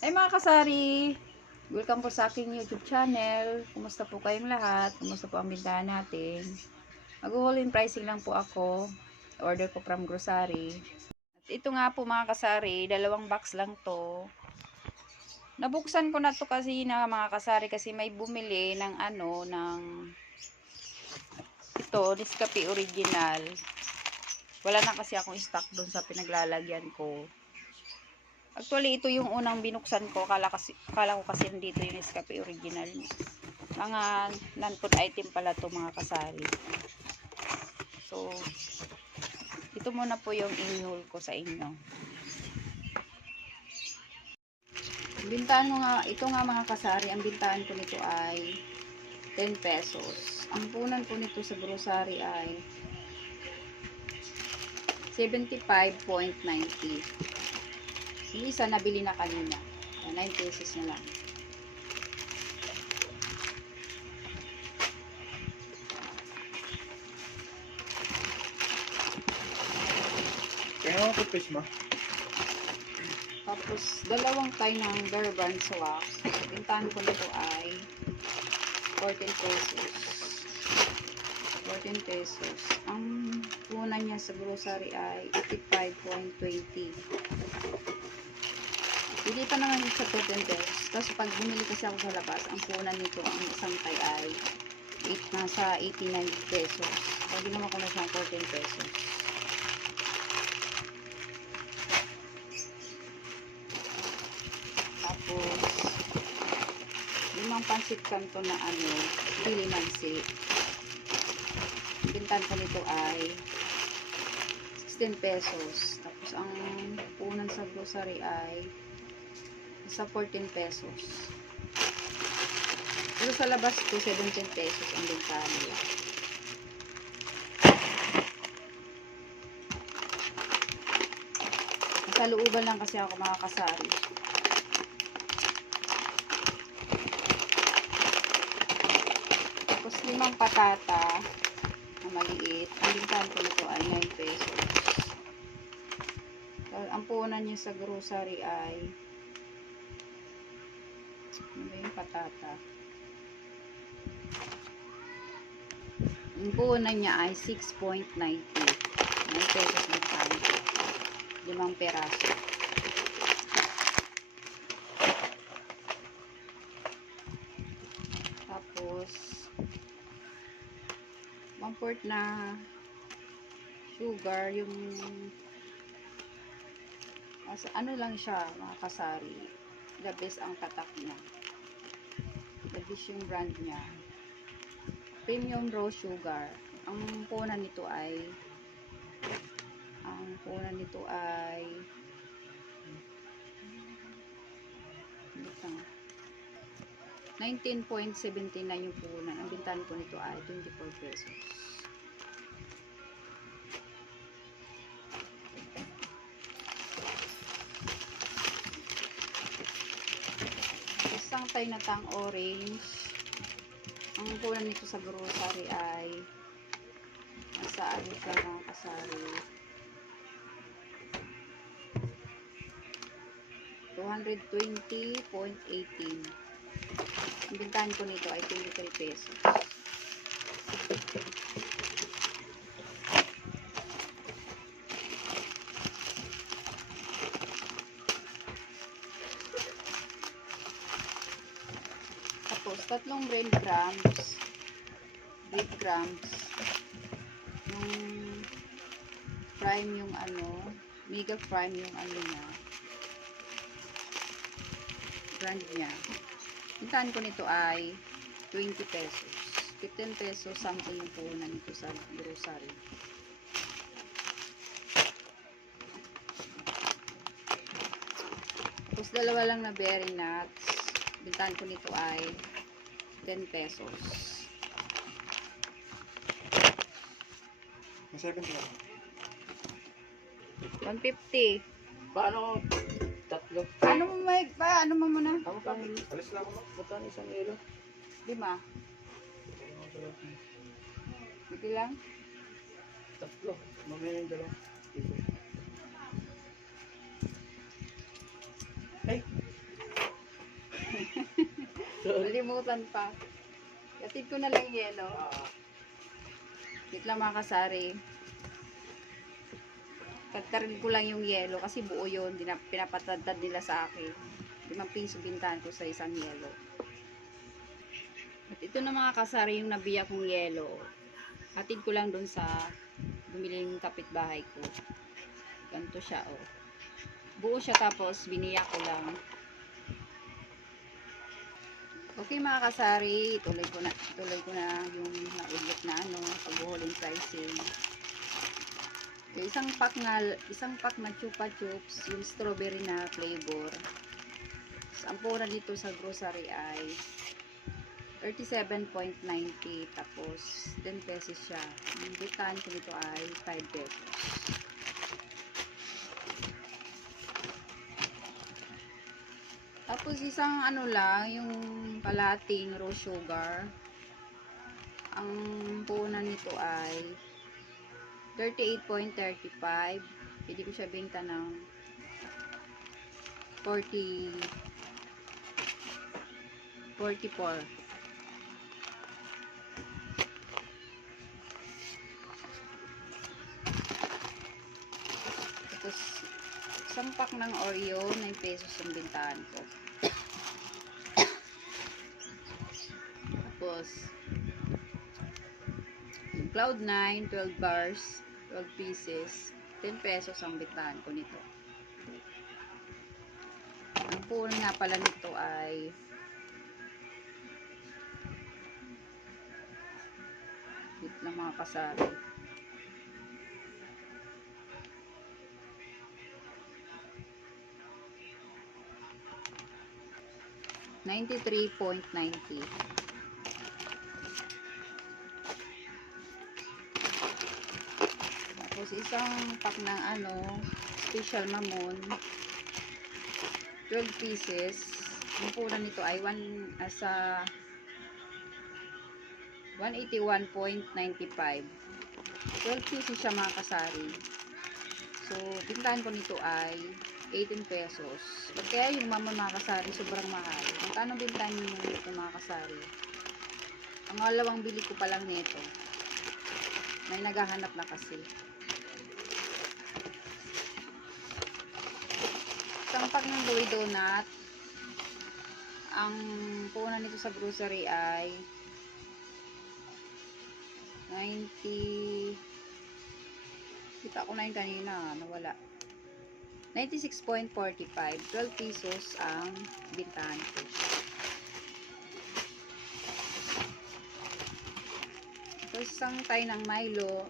Ay mga kasari, welcome po sa aking YouTube channel. Kumusta po kayong lahat? Kumusta po ang bintahan natin? Mag-all-in pricing lang po ako. Order ko from grocery. At ito nga po mga kasari, dalawang box lang to. Nabuksan ko na to kasi na mga kasari kasi may bumili ng ito, Nescafe Original. Wala na kasi akong stock doon sa pinaglalagyan ko. Actually, ito yung unang binuksan ko. Akala ko kasi nandito yung Nescafe Original. Mga non-food item pala to mga kasari. So, ito muna po yung in-haul ko sa inyo. Bintahan ko nga, ito nga mga kasari, ang bintahan ko nito ay 10 pesos. Ang punan ko nito sa grocery ay 75.90. Yung isa nabili na kanina. 9 pesos na lang. Kaya ako fish mo. Tapos, dalawang tayo ng Bear Brand Swak. Bintahan ko nito ay 14 pesos. 14 pesos. Ang punan niya sa grocery ay 85.20. Hindi pa naman sa 14 pesos. Tapos, pag bumili kasi ako sa labas, ang punan nito, ang isang tay ay nasa 89 pesos. Pwede naman ko na siyang 14 pesos. Tapos, limang pansit kanto na pili nansi. Bintan ko nito ay 16 pesos. Tapos, ang punan sa grocery ay sa 14 pesos. Pero sa labas ko, 17 pesos ang bintahan nila. Sa looban lang kasi ako makakasari. Tapos, limang patata na maliit. Ang bintahan ko nito ay 9 pesos. Ang punan niya sa grocery ay ano ba yung patata? Ang punan niya ay 6.90. 9 pesos bintahan ko. 5 peraso. Tapos 1/4 na sugar, yung ano lang siya mga kasari, the best ang tatak niya, the best yung brand niya, premium raw sugar. Ang punan nito ay 19.79 yung punan. Ang bintahan ko nito ay 24 pesos. Isang tay na tang orange. Ang punan nito sa grocery ay nasa ano siya mga kasari, 220.18. Ang bintahan ko nito ay 23 pesos. Tapos, tatlong breadcrumbs. Yung prime yung mega prime yung niya. Brand niya. Bintahan ko nito ay 20 pesos. 15 pesos something yung punan nito sa grocery. Tapos dalawa lang na berry nuts. Bintahan ko nito ay 10 pesos. 70 lang. 150. Paano? Tatlo. Ano mo may pa? Ano mo muna? Tama pa. Alis na ako. Baka isang ilo. 5. Sige lang. Tatlo. Mamaya yung dalawa. Ay. Nalimutan pa. Yatid ko na lang yung yelo. Wait lang mga kasari. Tagtarin ko lang yung yelo kasi buo yun. Pinapatadtad nila sa akin. 5 piso bintahan ko sa isang yelo. At ito na mga kasari yung nabiyak kong yelo. Hatid ko lang dun sa bumiling kapitbahay ko. Ganito siya, oh. Buo siya tapos biniyak ko lang. Okay mga kasari, tuloy ko na yung naudlot na paghuhuling pricing. Isang pack na chupa chups, yung strawberry na flavor. Ang pura dito sa grocery ay 37.90, tapos 10 pesos siya. Ang bitan ko dito ay 5 pesos. Tapos isang lang, yung kalating raw sugar. Ang punan nito ay 38.35. Pwede ko siya benta ng 44. Tapos isang pack ng Oreo, 9 pesos ang bentahan ko. Tapos yung Cloud9, 12 bars, 12 pieces, 10 pesos ang bentahan ko nito. Ang puno nga pala nito ay wait lang mga kasari. $93.90. Tapos isang pack ng special mamon, 12 pieces. Yung punan nito ay 181.95. 12 pieces siya mga kasari. So, bintahan ko nito ay 18 pesos. Kaya yung mamon mga kasari, sobrang mahal. Magkano bintahan nyo nito mga kasari? Ang alawang bili ko pa lang nito. May naghahanap na kasi. Isang pack ng Louis Donut. Ang punan nito sa grocery ay 90. Kita ko na yun kanina, nawala. 96.45. 12 pesos ang bintahan ko. Tapos isang tayo ng Milo.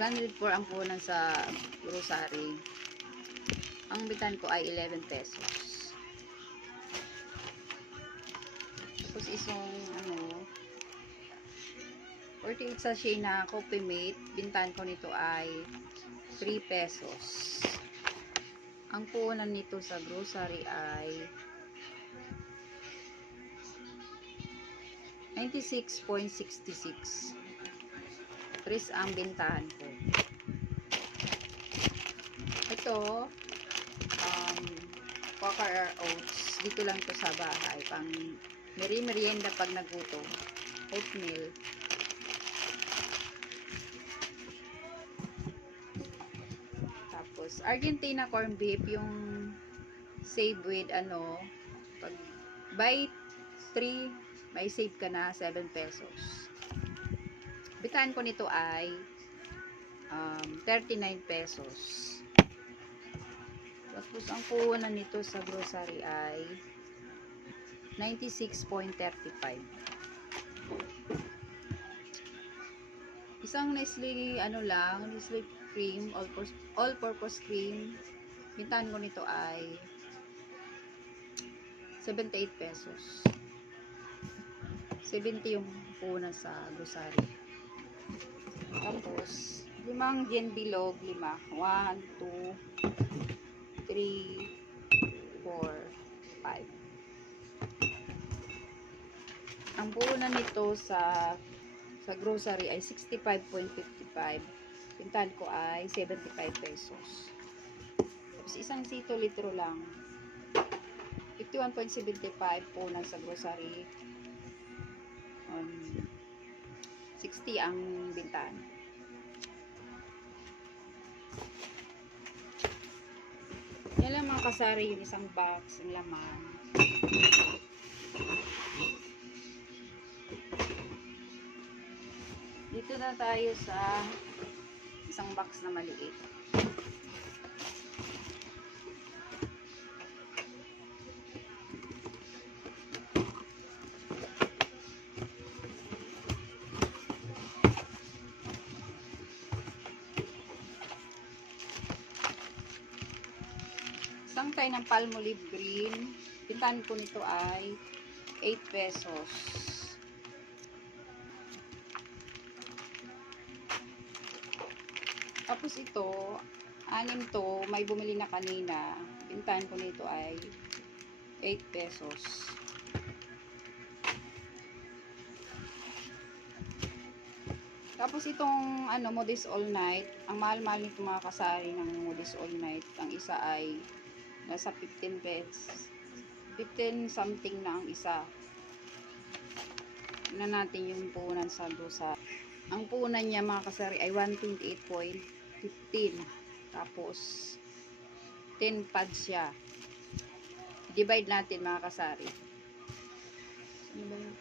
104 ang punan sa grocery. Ang bintahan ko ay 11 pesos. Tapos isang 48 sachet na Coffee Mate, bintahan ko nito ay 3 pesos. Ang punan nito sa grocery ay 96.66. 3 ang bintahan ko. Ito, Quaker Oats. Dito lang to sa bahay. Pang merienda pag nagutom. Oatmeal. Tapos, Argentina corn beef, yung save with pag buy 3, may save ka na 7 pesos. Bitaan ko nito ay 39 pesos. Tapos, ang puhunan nito sa grocery ay 96.35. Isang Nestle, Nestle cream, all-purpose cream. Bintahan ko nito ay 78 pesos. 70 yung puhunan sa grocery. Tapos, 5 Gen Bilog, 5. 1, 2, 3, 4, 5. Ang puhunan nito sa grocery ay 65.55. Pintahan ko ay 75 pesos. Tapos isang sito litro lang. 51.75 punan sa grocery. 60 ang bintahan. Yan lang mga kasari, yung isang box, ang laman. Dito na tayo sa isang box na maliit. Isang tayo ng Palmolive Green. Pintahan ko nito ay 8 pesos. Tapos ito, 6 to, may bumili na kanina. Pintahan ko nito ay 8 pesos. Tapos itong Modis All Night, ang mahal-mahal nito mga kasari ng Modis All Night. Ang isa ay nasa 15 pesos. 15 something na ang isa. Tingnan natin yung puhunan sa dosa. Ang puhunan niya mga kasari ay 128.15. Tapos 10 pads siya. Divide natin mga kasari. Ano ba yun?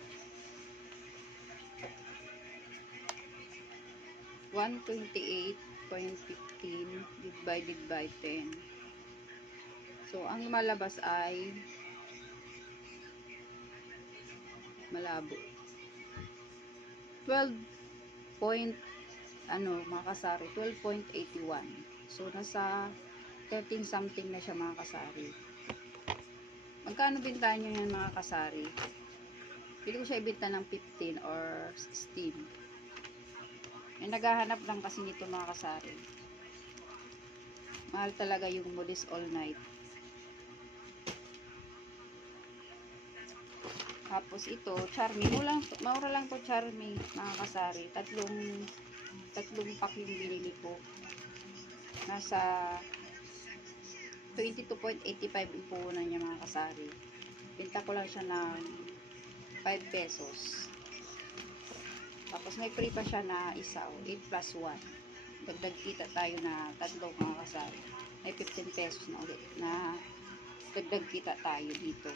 128.15 divided by 10. So, ang malabas ay malabo. 12 mga kasari, 12.81. So, nasa 13 something na siya mga kasari. Magkano bintahan nyo yan mga kasari? Pili ko siya ibenta ng 15 or 16. May naghahanap lang kasi nito mga kasari. Mahal talaga yung Modis All Night. Tapos ito, Charmy. Maura lang to Charmy, mga kasari. Tatlong pack yung binili ko. Nasa 22.85 yung puhunan niya mga kasari. Binta ko lang siya ng 5 pesos. Tapos may free pa siya na isa, 8 plus 1. Dagdag kita tayo na tatlong mga kasari. May 15 pesos na ulit na dagdag kita tayo dito.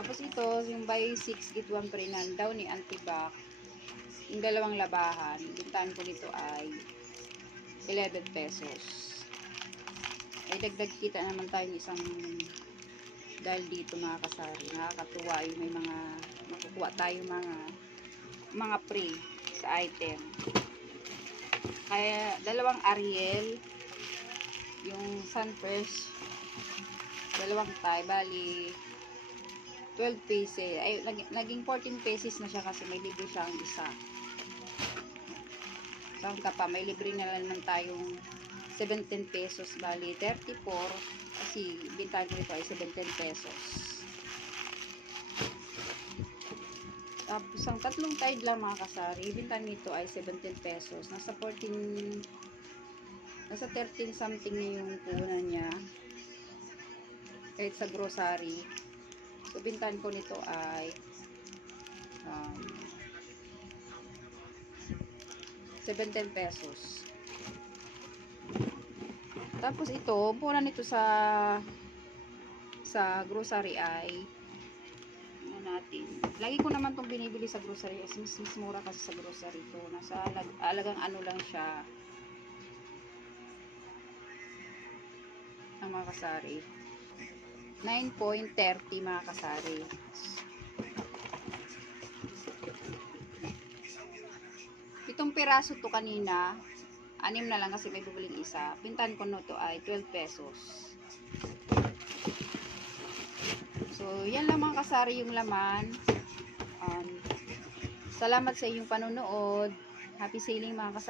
Tapos ito, yung buy 6 get 1 free nan daw ni Antibac. Yung dalawang labahan, bintahan ko nito ay 11 pesos. Ay dagdag kita naman tayo ng isang dahil dito mga kasari. Nakakatuwa yung may mga makukuha tayo mga free sa item. Kaya dalawang Ariel, yung Sunfresh, dalawang Thai, bali 12 pesos. Ay, naging 14 pesos na siya kasi may libre siyang isa. Saan ka pa? May libre na lang tayong 17 pesos. Bali, 34. Kasi, bintahan ko ito ay 17 pesos. Tapos, ang tatlong tide lang mga kasari. Bintahan nito ay 17 pesos. Nasa 13 something na yung puhunan niya. Kahit sa grocery. So, bintahan ko nito ay 17 pesos. Tapos ito, puhunan nito sa grocery ay natin. Lagi ko naman itong binibili sa grocery. Mas mura kasi sa grocery ito. Nasa alagang lang siya. Ang mga kasari. 9.30 mga kasari. Itong piraso to kanina, 6 na lang kasi may bubuling isa. Pintahan ko no to ay 12 pesos. So, yan lang mga kasari yung laman. Salamat sa inyong panonood. Happy sailing mga kasari.